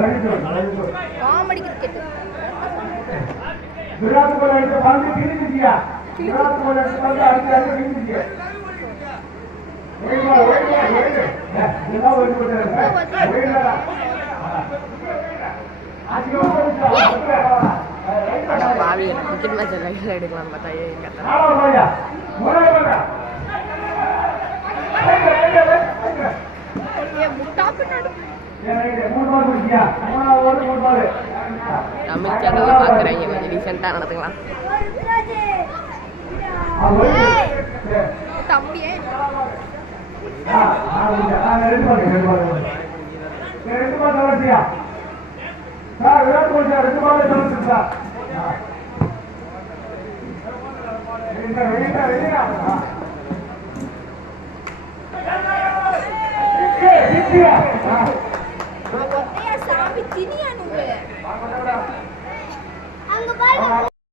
Comedy cricket. Virat Kohli எடுத்து பந்து கிழிச்சிட்டியா? விராட் கோலி எடுத்து பந்து அடிச்சு கிழிச்சிட்டியா? ஓய்வா இதெல்லாம் ஓய்வு போட்டாரு. ஓய்வா பாவி கிரிக்கெட் மேட்ச் எல்லாம் எடுக்கலாம் பார்த்தா தமிழ் சேனல்ல பாக்குறீங்க, கொஞ்சம் ரீசெண்டா நடத்துக்கலாம். தம்பியே விராட் கோலி ரெண்டு பால் சார் சாமி தினியா